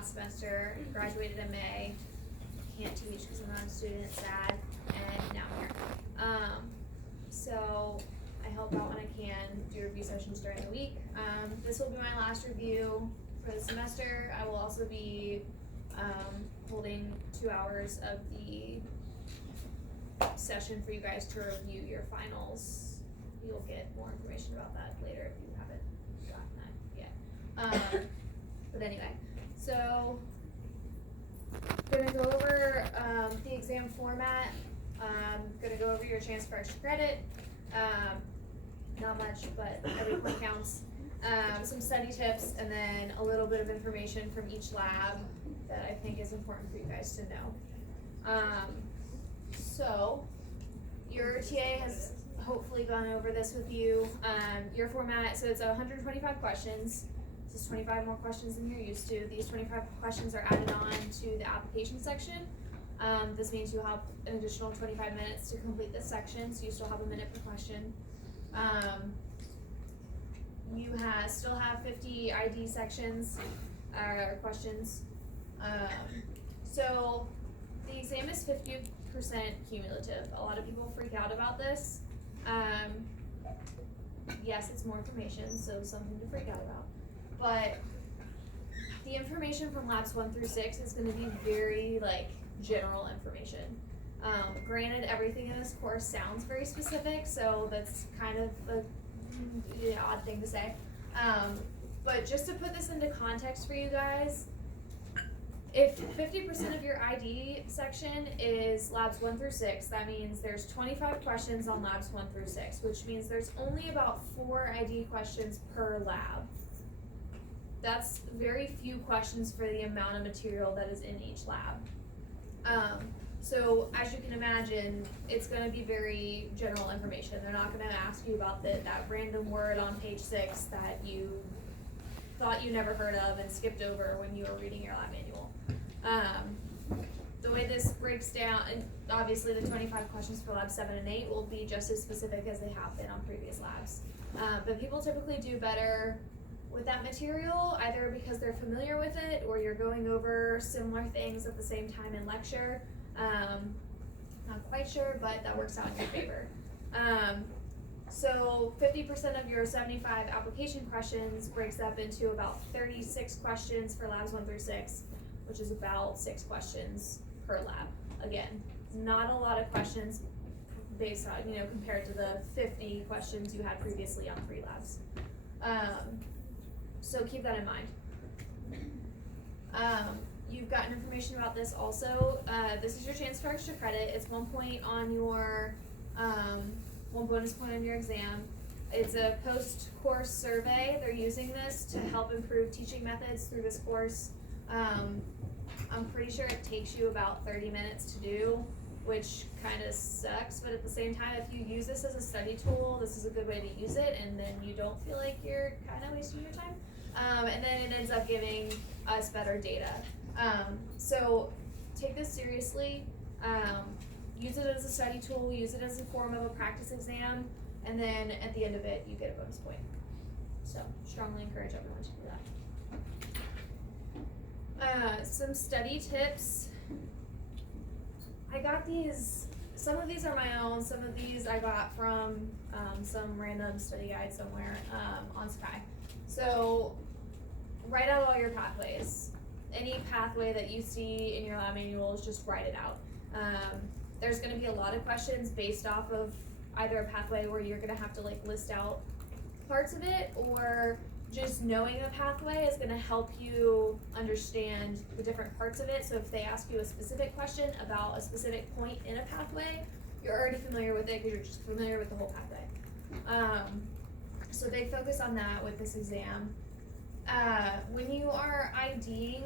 last semester, graduated in May, can't teach because I'm not a student, sad, and now I'm here. So I help out when I can, do review sessions during the week. This will be my last review for the semester. I will also be holding 2 hours of the session for you guys to review your finals. You'll get more information about that later if you haven't gotten that yet. But anyway, so gonna go over the exam format. Gonna go over your chance for extra credit. Not much, but every point counts. Some study tips, and then a little bit of information from each lab that I think is important for you guys to know. So your TA has hopefully gone over this with you. Your format, so it's 125 questions. This is 25 more questions than you're used to. These 25 questions are added on to the application section. This means you'll have an additional 25 minutes to complete this section, so you still have a minute per question. You still have 50 ID sections, or questions. So the exam is 50% cumulative. A lot of people freak out about this. Yes, it's more information, so something to freak out about. But the information from labs 1 through 6 is going to be very general information. Granted, everything in this course sounds very specific, so that's kind of an odd thing to say. But just to put this into context for you guys, if 50% of your ID section is labs 1 through 6, that means there's 25 questions on labs 1 through 6, which means there's only about 4 ID questions per lab. That's very few questions for the amount of material that is in each lab. So as you can imagine, it's going to be very general information. They're not going to ask you about that random word on page 6 that you thought you never heard of and skipped over when you were reading your lab manual. The way this breaks down, and obviously the 25 questions for labs 7 and 8 will be just as specific as they have been on previous labs. But people typically do better with that material, either because they're familiar with it or you're going over similar things at the same time in lecture. Not quite sure, but that works out in your favor. So 50% of your 75 application questions breaks up into about 36 questions for labs 1 through 6, which is about 6 questions per lab. Again, not a lot of questions based on, compared to the 50 questions you had previously on 3 labs. So keep that in mind. You've gotten information about this also. This is your chance for extra credit. It's 1 point on your, 1 bonus point on your exam. It's a post-course survey. They're using this to help improve teaching methods through this course. I'm pretty sure it takes you about 30 minutes to do, which kind of sucks, but at the same time, if you use this as a study tool, this is a good way to use it, and then you don't feel like you're kind of wasting your time. And then it ends up giving us better data. So take this seriously. Use it as a study tool, use it as a form of a practice exam, and then at the end of it, you get a bonus point. So strongly encourage everyone to do that. Some study tips. I got these, some of these are my own, some of these I got from some random study guide somewhere on Sky. So write out all your pathways. Any pathway that you see in your lab manuals, just write it out. There's going to be a lot of questions based off of either a pathway where you're going to have to list out parts of it, or just knowing a pathway is going to help you understand the different parts of it. So if they ask you a specific question about a specific point in a pathway, you're already familiar with it because you're just familiar with the whole pathway. So big focus on that with this exam. When you are IDing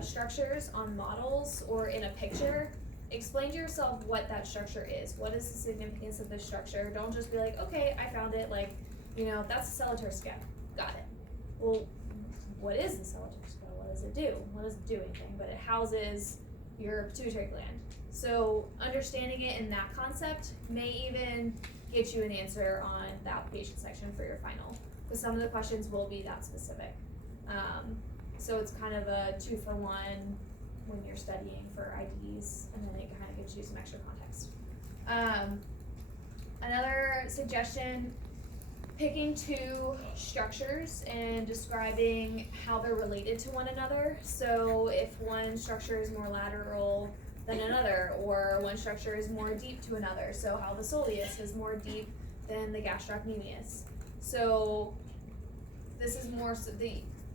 structures on models or in a picture, explain to yourself what that structure is. What is the significance of this structure? Don't just be like, okay, I found it, that's a solitary scale. Got it. Well, what is the solitary scale? What does it do? What does it do anything? But it houses your pituitary gland. So understanding it in that concept may even get you an answer on the application section for your final, because some of the questions will be that specific. So it's kind of a 2-for-1 when you're studying for IDs, and then it kind of gives you some extra context. Another suggestion, picking two structures and describing how they're related to one another. So if one structure is more lateral than another, or one structure is more deep to another, so how the soleus is more deep than the gastrocnemius. So this is more so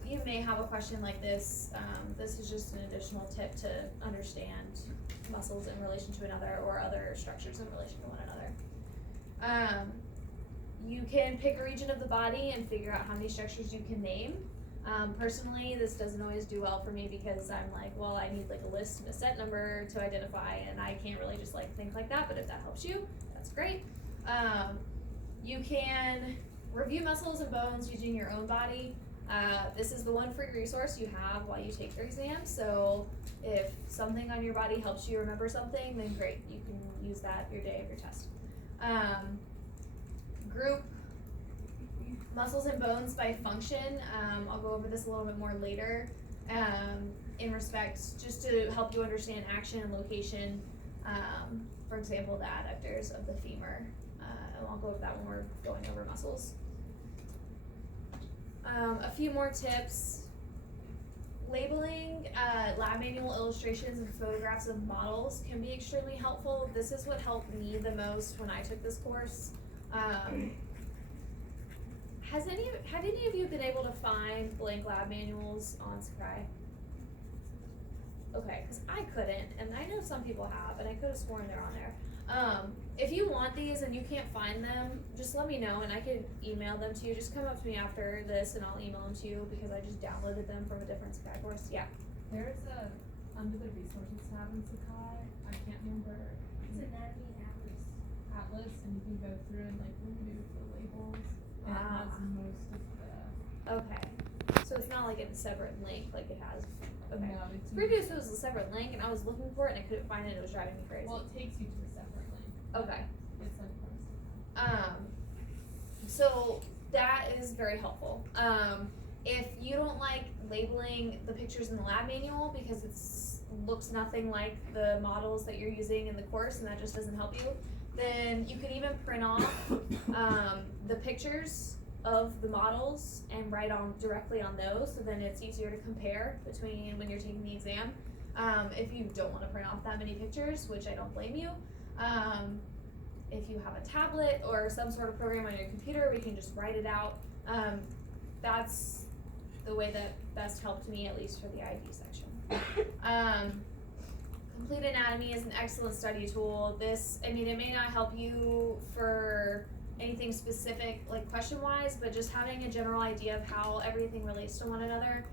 you may have a question like this. This is just an additional tip to understand muscles in relation to another, or other structures in relation to one another. You can pick a region of the body and figure out how many structures you can name. Personally, this doesn't always do well for me because I'm like, well, I need like a list and a set number to identify, and I can't really just like think like that, but if that helps you, that's great. You can review muscles and bones using your own body. This is the one free resource you have while you take your exam, so if something on your body helps you remember something, then great, you can use that your day of your test. Group muscles and bones by function. I'll go over this a little bit more later in respect, just to help you understand action and location. For example, the adductors of the femur. And I'll go over that when we're going over muscles. A few more tips. Labeling lab manual illustrations and photographs of models can be extremely helpful. This is what helped me the most when I took this course. Have any of you been able to find blank lab manuals on Sakai? Okay, because I couldn't, and I know some people have, and I could have sworn they're on there. If you want these and you can't find them, just let me know and I can email them to you. Just come up to me after this and I'll email them to you because I just downloaded them from a different Sakai course. Yeah. There's a, under the resources tab in Sakai, I can't remember. It's Anatomy Atlas, and you can go through and like remove the labels. And it has most of the. Okay. So it's not like it's a separate link like it has. Okay. No, it's Previous it was a separate link and I was looking for it and I couldn't find it. It was driving me crazy. Well, it takes you to a separate link. Okay. It's like from So that is very helpful. If you don't like labeling the pictures in the lab manual because it looks nothing like the models that you're using in the course and that just doesn't help you, then you can even print off the pictures of the models and write on directly on those, so then it's easier to compare between when you're taking the exam. If you don't want to print off that many pictures, which I don't blame you, if you have a tablet or some sort of program on your computer, we can just write it out. That's the way that best helped me, at least for the ID section. Complete Anatomy is an excellent study tool. This, I mean, it may not help you for anything specific, like question-wise, but just having a general idea of how everything relates to one another,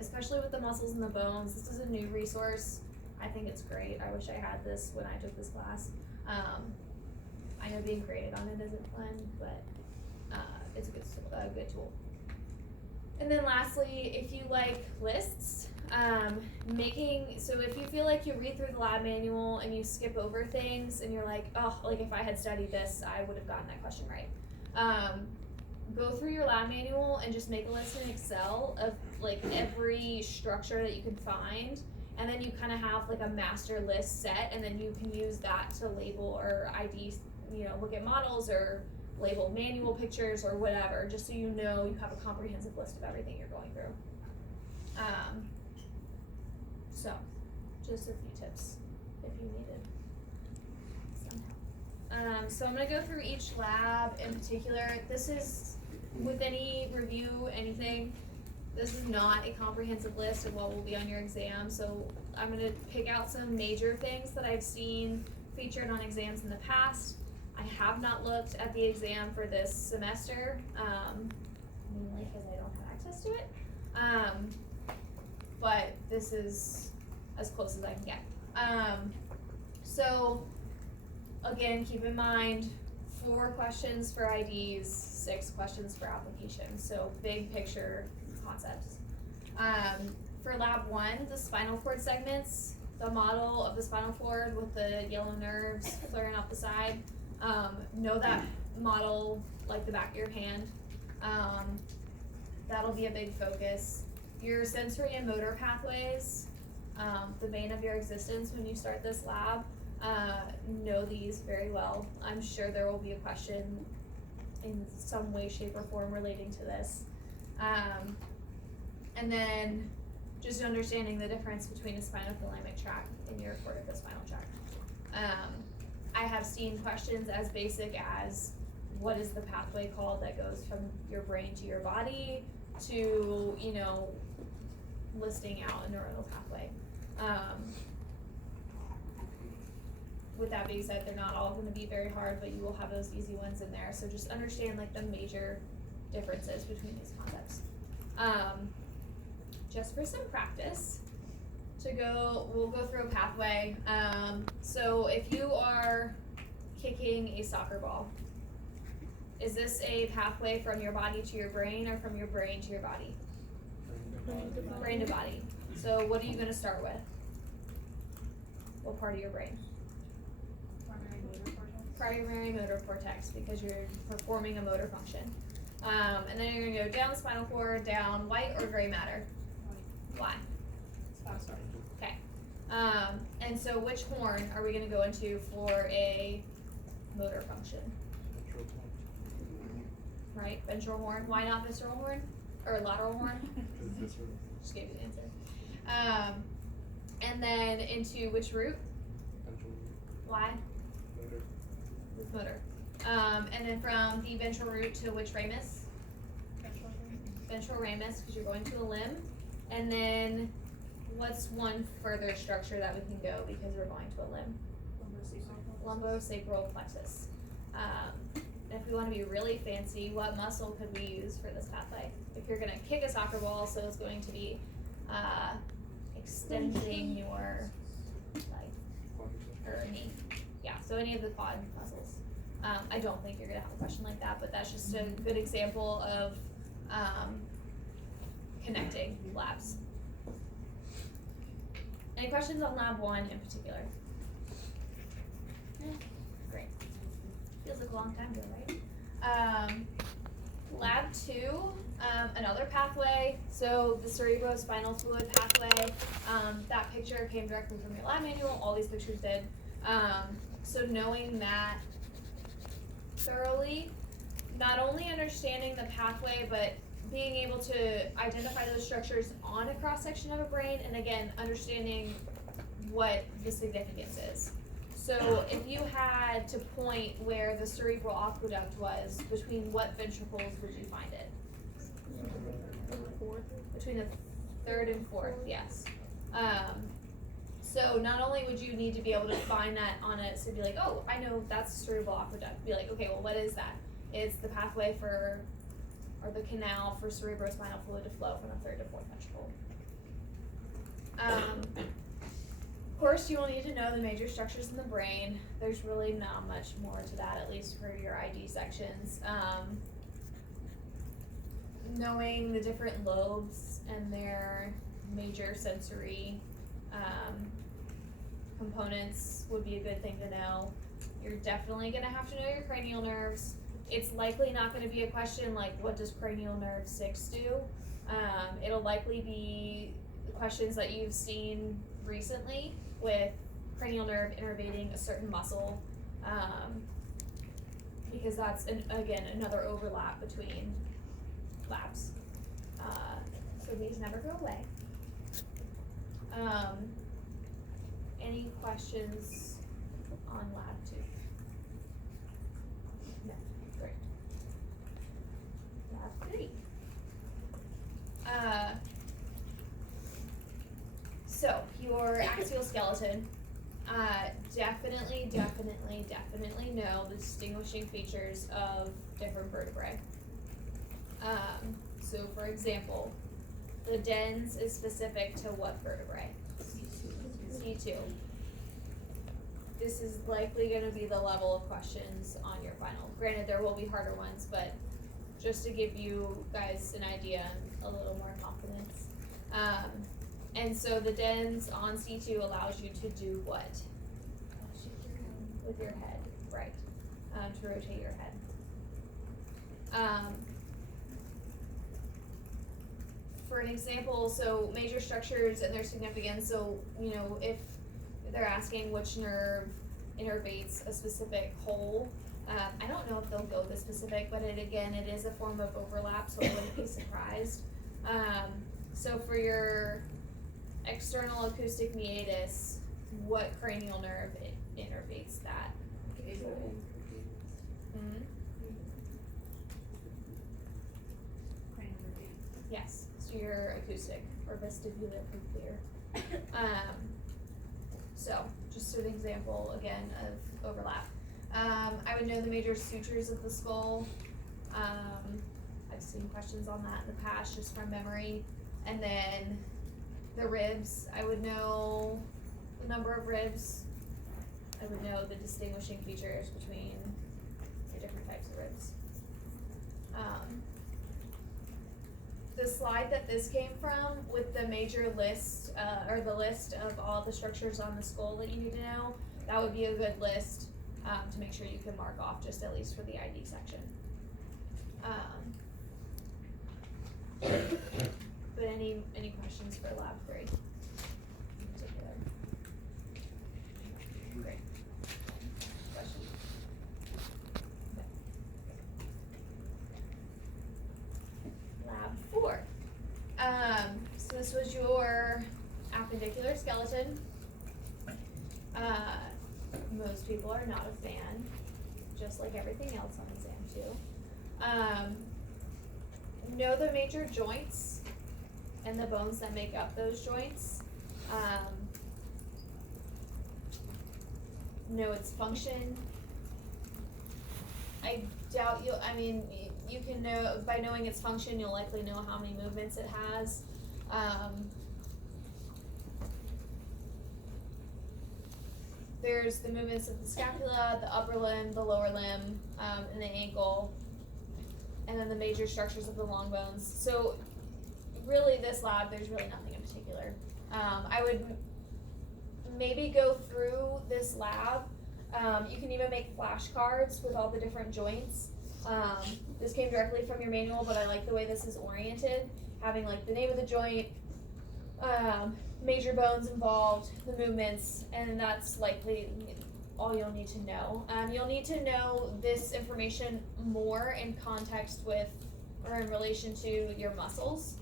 especially with the muscles and the bones. This is a new resource. I think it's great. I wish I had this when I took this class. I know being graded on it isn't fun, but it's a good tool. And then lastly, if you like lists, so if you feel like you read through the lab manual and you skip over things and you're like, oh, like if I had studied this, I would have gotten that question right. Go through your lab manual and just make a list in Excel of like every structure that you can find, and then you kind of have like a master list set, and then you can use that to label or ID, look at models or label manual pictures or whatever, just so you know you have a comprehensive list of everything you're going through. So, just a few tips if you needed some help. So I'm going to go through each lab in particular. This is, with any review, anything, this is not a comprehensive list of what will be on your exam, so I'm going to pick out some major things that I've seen featured on exams in the past. I have not looked at the exam for this semester, mainly because I don't have access to it, but this is as close as I can get. So again, keep in mind 4 questions for IDs, 6 questions for applications, so big picture concepts. For lab 1, the spinal cord segments, the model of the spinal cord with the yellow nerves flaring off the side. Know that model like the back of your hand. That'll be a big focus. your sensory and motor pathways, the bane of your existence when you start this lab, know these very well. I'm sure there will be a question in some way, shape, or form relating to this. And then just understanding the difference between a spinothalamic tract and your corticospinal tract. I have seen questions as basic as, what is the pathway called that goes from your brain to your body, to, you know, listing out a neuronal pathway. With that being said, they're not all gonna be very hard, but you will have those easy ones in there, so just understand like the major differences between these concepts. Just for some practice, we'll go through a pathway. So if you are kicking a soccer ball, is this a pathway from your body to your brain, or from your brain to your body? Brain to body. So what are you gonna start with? What part of your brain? Primary motor cortex, because you're performing a motor function. And then you're gonna go down the spinal cord, down white or gray matter? Why? Okay. And so which horn are we gonna go into for a motor function? Right, ventral horn. Why not visceral horn? Or lateral horn? Just gave you the answer. And then into which root? Why? With motor. And then from the ventral root to which ramus? Ventral ramus, because you're going to a limb. And then what's one further structure that we can go because we're going to a limb? Lumbosacral plexus. If we want to be really fancy, what muscle could we use for this pathway? If you're going to kick a soccer ball, so it's going to be extending your leg or knee. Yeah, so any of the quad muscles. I don't think you're going to have a question like that, but that's just a good example of connecting labs. Any questions on lab 1 in particular? Great. Feels like a long time ago, right? Lab 2, another pathway. So the cerebrospinal fluid pathway, that picture came directly from your lab manual. All these pictures did. So knowing that thoroughly, not only understanding the pathway, but being able to identify those structures on a cross-section of a brain, and again, understanding what the significance is. So if you had to point where the cerebral aqueduct was, between what ventricles would you find it? Between the 3rd and 4th, yes. So not only would you need to be able to find that on it, so be like, oh, I know that's cerebral aqueduct. Be like, okay, well, what is that? It's the pathway for, or the canal for cerebrospinal fluid to flow from the 3rd to 4th ventricle. Of course, you will need to know the major structures in the brain. There's really not much more to that, at least for your ID sections. Knowing the different lobes and their major sensory components would be a good thing to know. You're definitely going to have to know your cranial nerves. It's likely not going to be a question like, what does cranial nerve 6 do? It'll likely be questions that you've seen recently with cranial nerve innervating a certain muscle, because that's, again, another overlap between labs. So these never go away. Any questions on lab 2? No, great. Lab 3. So your axial skeleton, definitely know the distinguishing features of different vertebrae. So for example, the dens is specific to what vertebrae? C2. This is likely going to be the level of questions on your final. Granted, there will be harder ones, but just to give you guys an idea and a little more confidence. And so the dens on C2 allows you to do what? With your head, right, to rotate your head. for an example, so major structures and their significance, so, if they're asking which nerve innervates a specific hole, I don't know if they'll go this specific, but it is a form of overlap, so I wouldn't be surprised. So for your external acoustic meatus, what cranial nerve innervates that? Hmm? Yes, so your acoustic or vestibular cochlear. So just an example again of overlap. I would know the major sutures of the skull. I've seen questions on that in the past just from memory. And then the ribs, I would know the number of ribs. I would know the distinguishing features between the different types of ribs. The slide that this came from with the major list, or the list of all the structures on the skull that you need to know, that would be a good list to make sure you can mark off just at least for the ID section. But any questions for lab 3 in particular? Great. Questions? Okay. Lab 4. So this was your appendicular skeleton. Most people are not a fan, just like everything else on exam 2. Know the major joints and the bones that make up those joints. Know its function. I doubt you can know, by knowing its function, you'll likely know how many movements it has. There's the movements of the scapula, the upper limb, the lower limb, and the ankle, and then the major structures of the long bones. So really this lab, there's really nothing in particular. I would maybe go through this lab. You can even make flashcards with all the different joints. This came directly from your manual, but I like the way this is oriented, having like the name of the joint, major bones involved, the movements, and that's likely all you'll need to know. You'll need to know this information more in context with, or in relation to your muscles,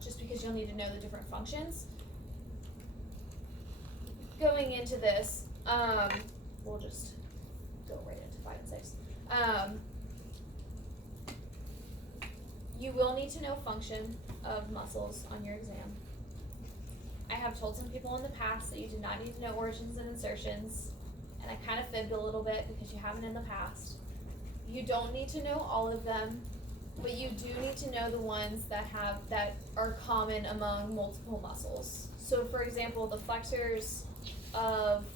just because you'll need to know the different functions. Going into this, we'll just go right into 5 and 6. You will need to know function of muscles on your exam. I have told some people in the past that you did not need to know origins and insertions, and I kind of fibbed a little bit because you haven't in the past. You don't need to know all of them, but you do need to know the ones that are common among multiple muscles. So for example, the flexors of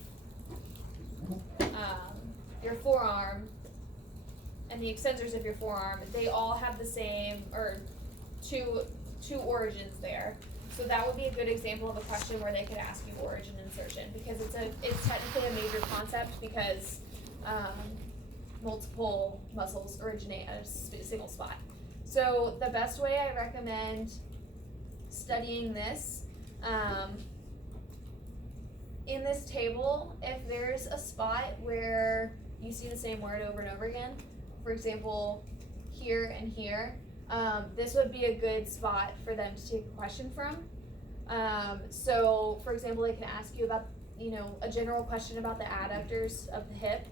your forearm and the extensors of your forearm, they all have the same, or two origins there. So that would be a good example of a question where they could ask you origin insertion, because it's technically a major concept, because multiple muscles originate at a single spot. So the best way I recommend studying this, in this table, if there's a spot where you see the same word over and over again, for example, here and here, this would be a good spot for them to take a question from. So for example, they can ask you about, a general question about the adductors of the hip,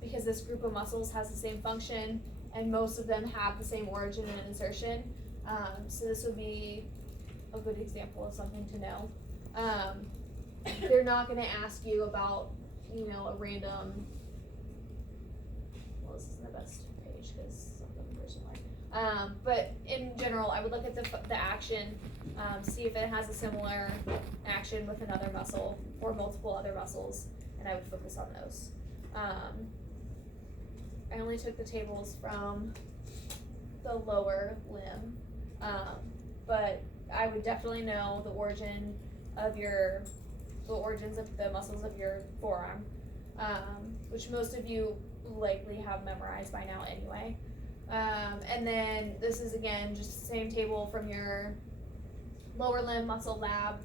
because this group of muscles has the same function and most of them have the same origin and insertion. So this would be a good example of something to know. They're not gonna ask you about, a random, well, this isn't the best page because something personally. But in general, I would look at the action, see if it has a similar action with another muscle or multiple other muscles, and I would focus on those. I only took the tables from the lower limb, but I would definitely know the origins of the muscles of your forearm, which most of you likely have memorized by now anyway. And then this is again just the same table from your lower limb muscle lab.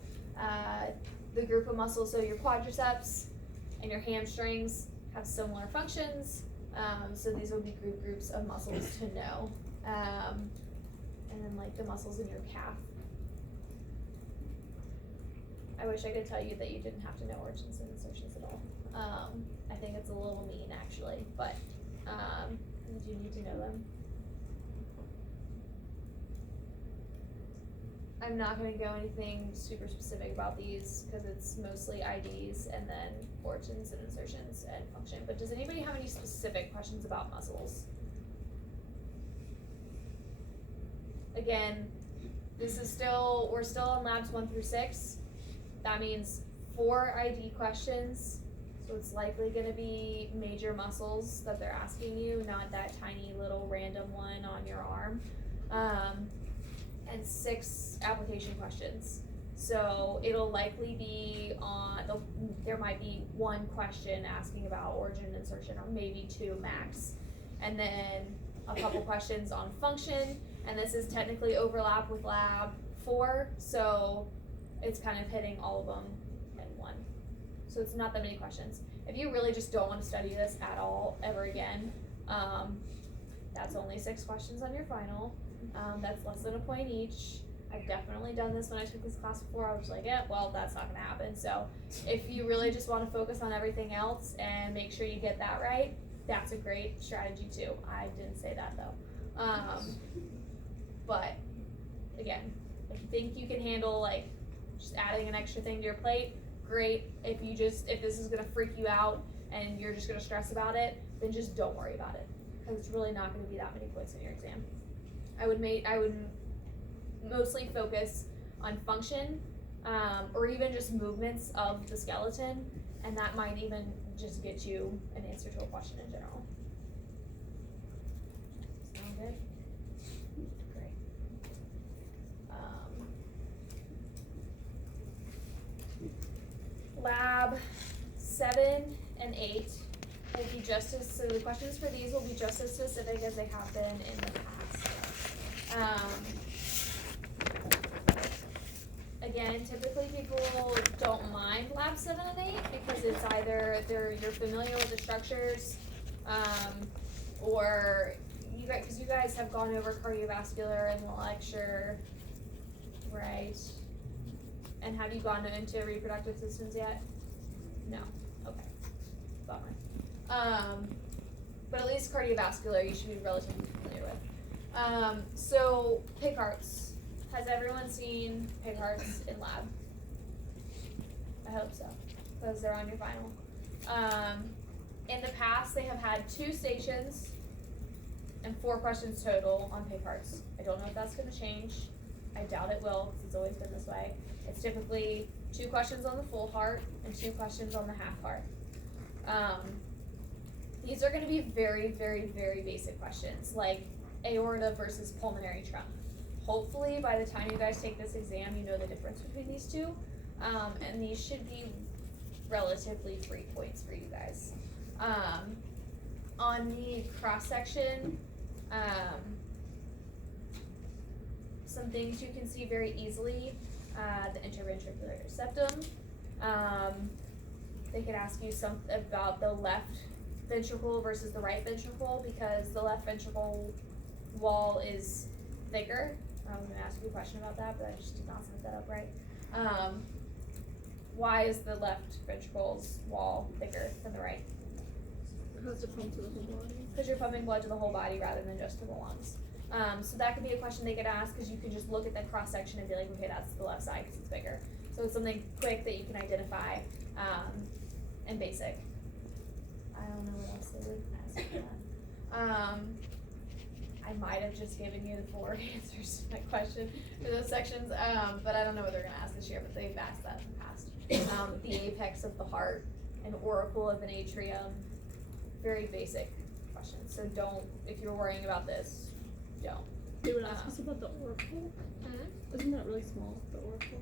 The group of muscles, so your quadriceps and your hamstrings have similar functions. So these would be groups of muscles to know. And then like the muscles in your calf. I wish I could tell you that you didn't have to know origins and insertions at all. I think it's a little mean actually, but you do need to know them. I'm not going to go anything super specific about these because it's mostly IDs and then origins and insertions and function. But does anybody have any specific questions about muscles? Again, this is still, we're still on labs 1 through 6. That means 4 ID questions. So it's likely going to be major muscles that they're asking you, not that tiny little random one on your arm. And 6 application questions. So it'll likely be on, there might be 1 question asking about origin insertion, or maybe 2 max. And then a couple questions on function, and this is technically overlap with lab 4, so it's kind of hitting all of them in 1. So it's not that many questions. If you really just don't want to study this at all ever again, that's only 6 questions on your final. That's less than a point each. I've definitely done this when I took this class before. I was like, yeah, well, that's not gonna happen. So if you really just want to focus on everything else and make sure you get that right, that's a great strategy too. I didn't say that though. But again, if you think you can handle like just adding an extra thing to your plate, great. If this is gonna freak you out and you're just gonna stress about it, then just don't worry about it, because it's really not gonna be that many points in your exam. I would mostly focus on function, or even just movements of the skeleton, and that might even just get you an answer to a question in general. Sound good? Great. Lab 7 and 8 will be just as, so the questions for these will be just as specific as they have been in the past. Again, typically people don't mind lab 7 and 8 because it's either you're familiar with the structures, or because you guys have gone over cardiovascular in the lecture, right? And have you gone into reproductive systems yet? No. Okay. Bummer. But at least cardiovascular you should be relatively familiar with. So pig hearts. Has everyone seen pig hearts in lab? I hope so, because they're on your final. In the past, they have had 2 stations and 4 questions total on pig hearts. I don't know if that's going to change. I doubt it will, because it's always been this way. It's typically 2 questions on the full heart and 2 questions on the half heart. These are going to be very, very, very basic questions, like aorta versus pulmonary trunk. Hopefully, by the time you guys take this exam, you know the difference between these 2. And these should be relatively 3 points for you guys. On the cross-section, some things you can see very easily, the interventricular septum. They could ask you something about the left ventricle versus the right ventricle, because the left ventricle wall is thicker. I was going to ask you a question about that, but I just did not set that up right. Why is the left ventricle's wall thicker than the right? Because it pumps to the whole body. Because you're pumping blood to the whole body rather than just to the lungs. So that could be a question they could ask, because you could just look at the cross section and be like, okay, that's the left side because it's bigger. So it's something quick that you can identify, and basic. I don't know what else they would ask for that. I might have just given you the 4 answers to my question for those sections, but I don't know what they're going to ask this year, but they've asked that in the past. The apex of the heart, an auricle of an atrium, very basic questions. So don't, if you're worrying about this, don't. They would ask us about the auricle. Isn't that really small, the auricle?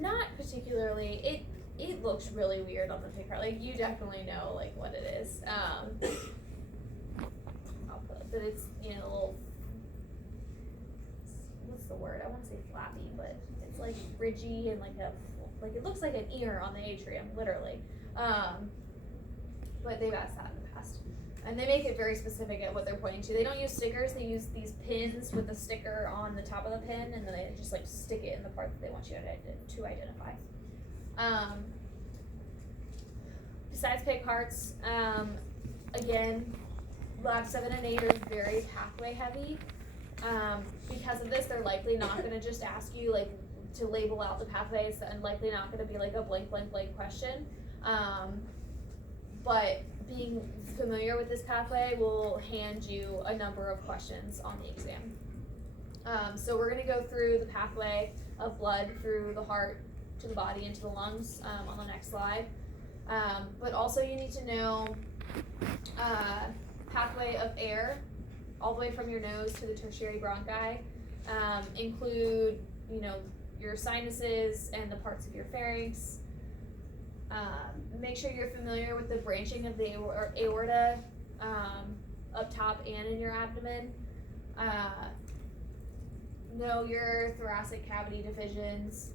Not particularly. It looks really weird on the pig heart. Like, you definitely know like what it is. I'll put that it's, you know, a little, what's the word? I want to say flappy, but it's like ridgy and like it looks like an ear on the atrium, literally. But they've asked that in the past. And they make it very specific at what they're pointing to. They don't use stickers, they use these pins with the sticker on the top of the pin, and then they just like stick it in the part that they want you to identify. Besides pig hearts, again, lab 7 and 8 are very pathway heavy. Because of this, they're likely not gonna just ask you like to label out the pathways, and likely not gonna be like a blank question. But being familiar with this pathway will hand you a number of questions on the exam. So we're gonna go through the pathway of blood through the heart to the body into the lungs on the next slide. But also you need to know pathway of air all the way from your nose to the tertiary bronchi. Include, you know, your sinuses and the parts of your pharynx. Make sure you're familiar with the branching of the aorta up top and in your abdomen. Know your thoracic cavity divisions,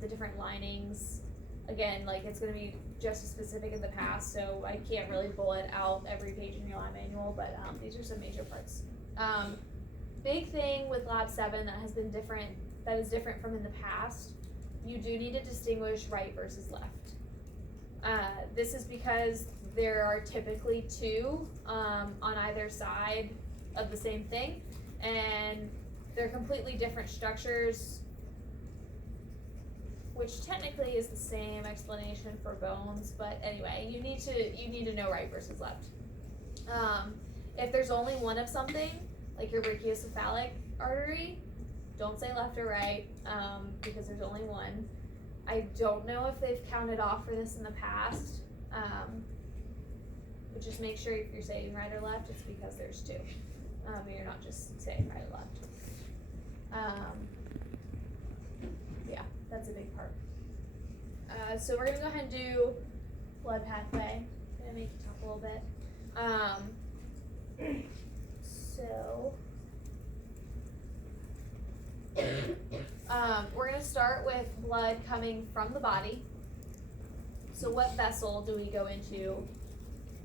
the different linings. Again, like it's going to be just as specific as the past, so I can't really bullet out every page in your lab manual, but these are some major parts. Big thing with Lab 7 that is different from in the past, you do need to distinguish right versus left. This is because there are typically two on either side of the same thing, and they're completely different structures, which technically is the same explanation for bones, but anyway, you need to know right versus left. If there's only one of something, like your brachiocephalic artery, don't say left or right, because there's only one. I don't know if they've counted off for this in the past, but just make sure if you're saying right or left, it's because there's two. You're not just saying right or left. Yeah, that's a big part. So we're gonna go ahead and do blood pathway. I'm gonna make it talk a little bit. We're gonna start with blood coming from the body. So what vessel do we go into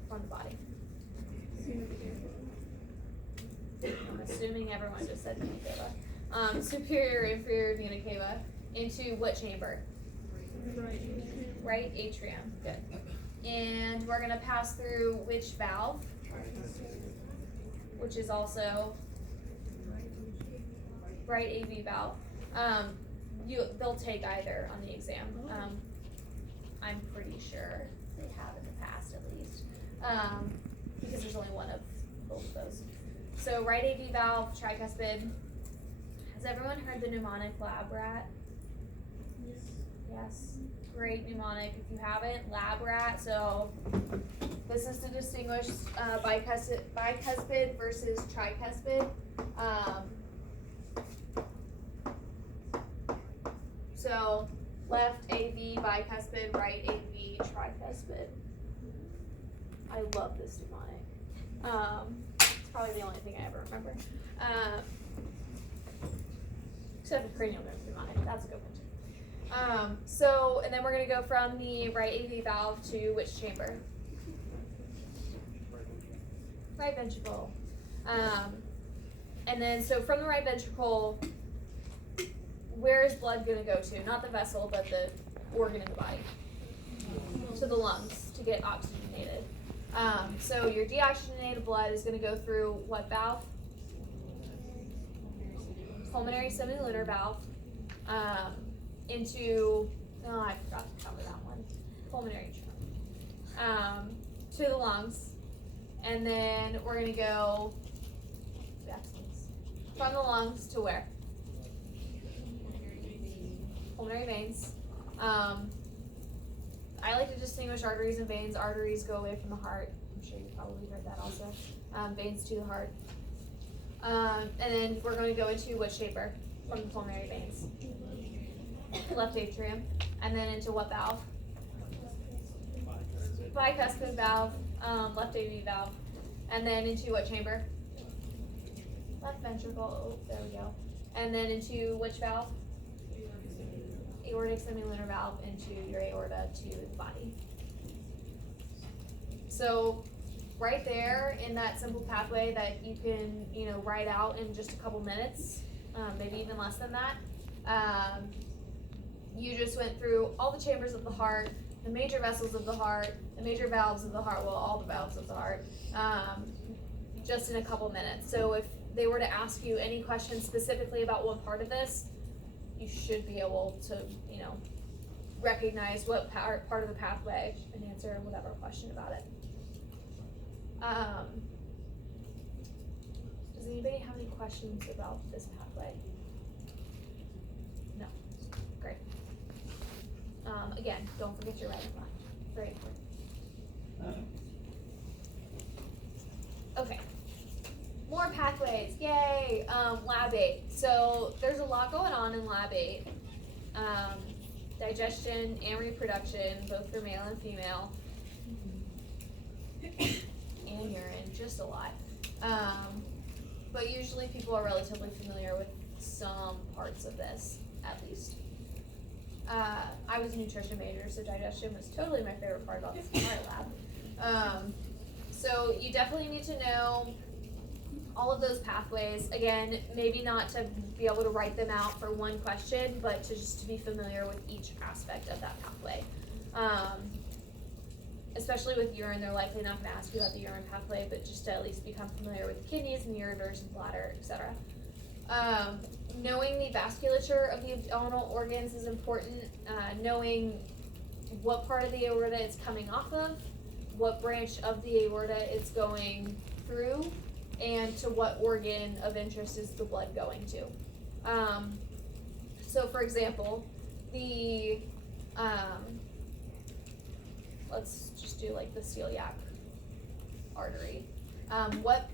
from the body? I'm assuming everyone just said vena cava. Superior, inferior vena cava. Into what chamber? Right atrium. Good. And we're gonna pass through which valve? Which is also right AV valve. They'll take either on the exam. I'm pretty sure they have in the past at least, because there's only one of both of those. So right AV valve, tricuspid. Has everyone heard the mnemonic lab rat? Yes. Great mnemonic. If you haven't, lab rat. So this is to distinguish bicuspid versus tricuspid. So left AV bicuspid, right AV tricuspid. I love this mnemonic. It's probably the only thing I ever remember. Except for cranial nerve mnemonic. That's a good one too. So, and then we're going to go from the right AV valve to which chamber? Right ventricle. And then, so from the right ventricle, where is blood going to go to? Not the vessel, but the organ in the body. To the lungs to get oxygenated. So your deoxygenated blood is going to go through what valve? Pulmonary semilunar valve. Into, oh, I forgot to cover that one. Pulmonary trunk. To the lungs. And then we're going to go from the lungs to where? Pulmonary veins. I like to distinguish arteries and veins. Arteries go away from the heart. I'm sure you probably heard that also. Veins to the heart. And then we're going to go into what chamber from the pulmonary veins? Left atrium. And then into what valve? Bicuspid valve, left AV valve. And then into what chamber? left ventricle, oh, there we go. And then into which valve? Aortic semilunar valve into your aorta to the body. So right there in that simple pathway that you can, write out in just a couple minutes, maybe even less than that, you just went through all the chambers of the heart, the major vessels of the heart, the major valves of the heart, well, all the valves of the heart, just in a couple minutes. So if they were to ask you any questions specifically about one part of this, you should be able to, recognize what part of the pathway and answer whatever question about it. Does anybody have any questions about this pathway? No. Great. Again, don't forget your right and left. Very important. Okay. More pathways, yay! Lab 8. So there's a lot going on in Lab 8. Digestion and reproduction, both for male and female. And urine, just a lot. But usually people are relatively familiar with some parts of this, at least. I was a nutrition major, so digestion was totally my favorite part about this entire lab. So you definitely need to know all of those pathways. Again, maybe not to be able to write them out for one question, but to just to be familiar with each aspect of that pathway. Especially with urine, they're likely not going to ask you about the urine pathway, but just to at least become familiar with the kidneys and ureters and bladder, etc. Knowing the vasculature of the abdominal organs is important. Knowing what part of the aorta it's coming off of, what branch of the aorta it's going through, and to what organ of interest is the blood going to. So for example, the, let's just do like the celiac artery. What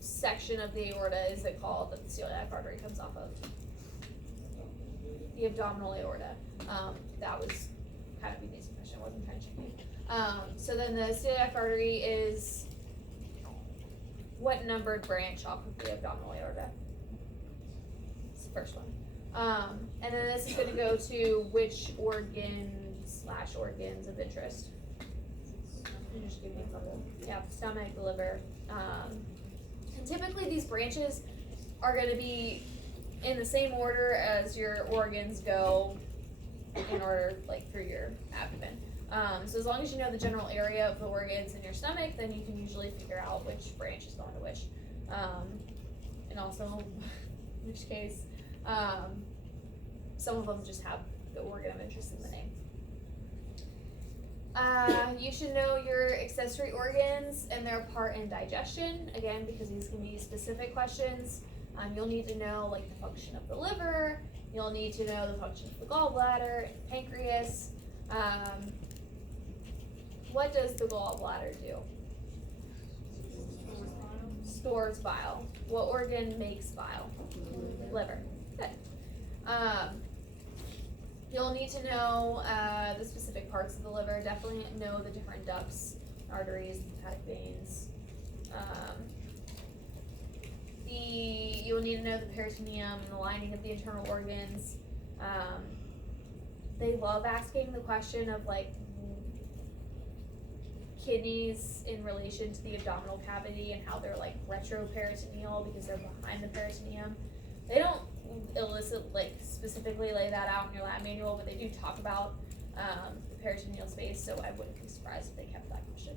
section of the aorta is it called that the celiac artery comes off of? The abdominal aorta. That was kind of an easy question, I wasn't trying to trick you. So then the celiac artery is what numbered branch off of the abdominal aorta? It's the first one. And then this is going to go to which organs/organs of interest? Just give me a couple. Yeah, the stomach, the liver. And typically these branches are going to be in the same order as your organs go in order, like through your abdomen. So as long as you know the general area of the organs in your stomach, then you can usually figure out which branch is going to which. And also, in which case, some of them just have the organ of interest in the name. You should know your accessory organs and their part in digestion, again, because these can be specific questions. You'll need to know like the function of the liver, you'll need to know the function of the gallbladder, pancreas. What does the gallbladder do? Stores bile. What organ makes bile? Liver. Good. You'll need to know the specific parts of the liver. Definitely know the different ducts, arteries, hepatic veins. You'll need to know the peritoneum and the lining of the internal organs. They love asking the question of like kidneys in relation to the abdominal cavity and how they're like retroperitoneal because they're behind the peritoneum. They don't specifically lay that out in your lab manual, but they do talk about the peritoneal space, so I wouldn't be surprised if they kept that question.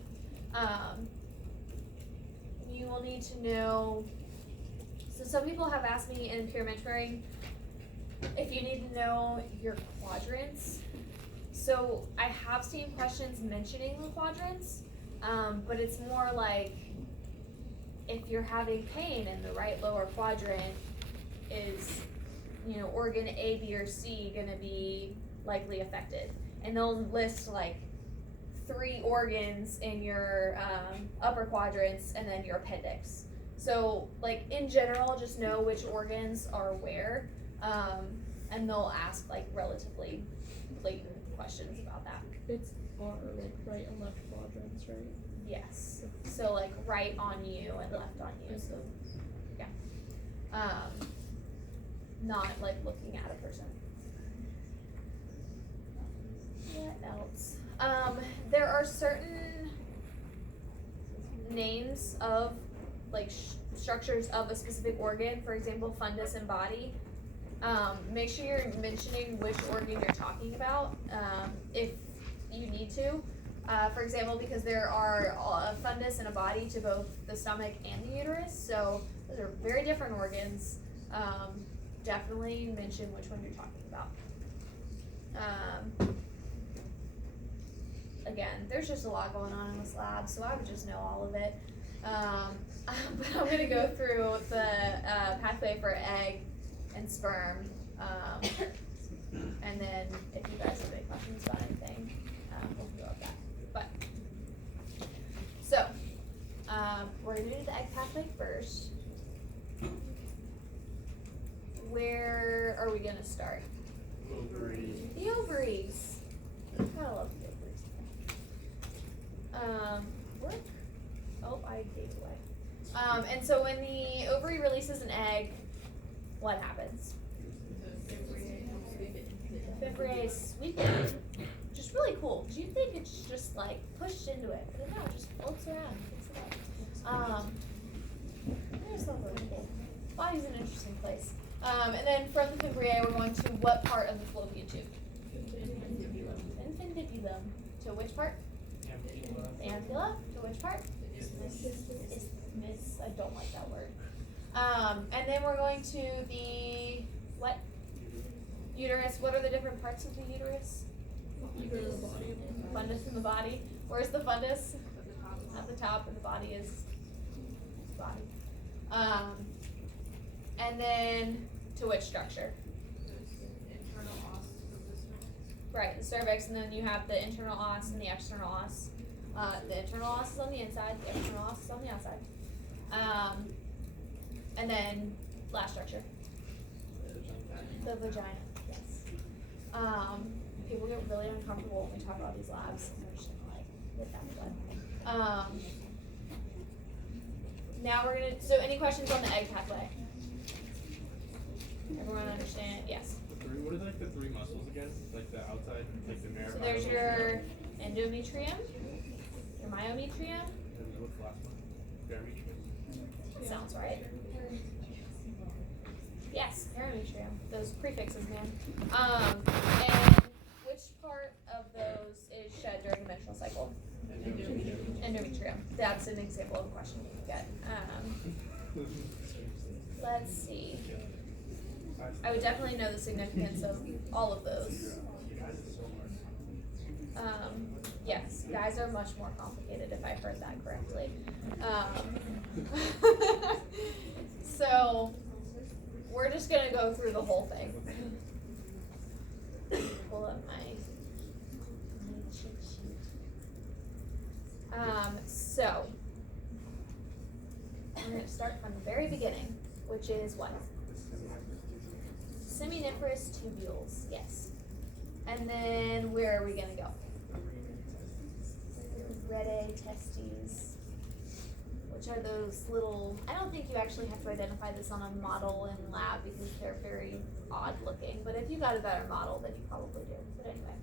You will need to know, so some people have asked me in peer mentoring if you need to know your quadrants. So I have seen questions mentioning the quadrants, but it's more like if you're having pain in the right lower quadrant, is organ A, B, or C gonna be likely affected? And they'll list like 3 organs in your upper quadrants and then your appendix. So like in general, just know which organs are where, and they'll ask like relatively blatant questions about that. It's our like right and left quadrants, right? Yes. So like right on you and left on you. So yeah. not like looking at a person. What else? There are certain names of like structures of a specific organ, for example, fundus and body. Make sure you're mentioning which organ you're talking about, if you need to. For example, because there are a fundus and a body to both the stomach and the uterus, so those are very different organs. Definitely mention which one you're talking about. Again, there's just a lot going on in this lab, so I would just know all of it. But I'm going to go through the pathway for egg and sperm, and then if you guys have any questions about anything, we'll go up that. But, so, we're going to do the egg pathway first. Where are we going to start? Ovaries. The ovaries. I kind of love the ovaries. Work? Oh, I gave away. And so when the ovary releases an egg, what happens? Fibria sweep it. Which is really cool, because you think it's just like pushed into it, but no, it just floats around. Picks it up. I just love really cool. Body's an interesting place. And then from the fibria, we're going to what part of the fallopian tube? Infundibulum. To which part? The ampulla. To which part? Isthmus. I don't like that word. And then we're going to the what? Uterus. What are the different parts of the uterus? Fundus in the body. Where's the fundus? At the top, and the body is body. And then to which structure? Internal os. Right, the cervix, and then you have the internal os and the external os. The internal os is on the inside, the external os is on the outside. And then last structure. The vagina, yes. People get really uncomfortable when we talk about these labs, and they're just gonna like get that blood. Now we're gonna, so any questions on the egg pathway? Everyone understand? Yes. What are like the three muscles again? Like the outside, like the nerve. So there's your endometrium, your myometrium. And what's the last one? Parametrium. That sounds right. Yes, parametrium. Those prefixes, man. And which part of those is shed during the menstrual cycle? Endometrium. That's an example of a question you can get. Let's see. I would definitely know the significance of all of those. Yes, guys are much more complicated if I heard that correctly. So we're just gonna go through the whole thing. Pull up my cheat sheet. So I'm gonna start from the very beginning, which is what? Seminiferous tubules, yes. And then where are we gonna go? Rete testes, which are those little, I don't think you actually have to identify this on a model in lab because they're very odd looking, but if you got a better model, then you probably do. But anyway,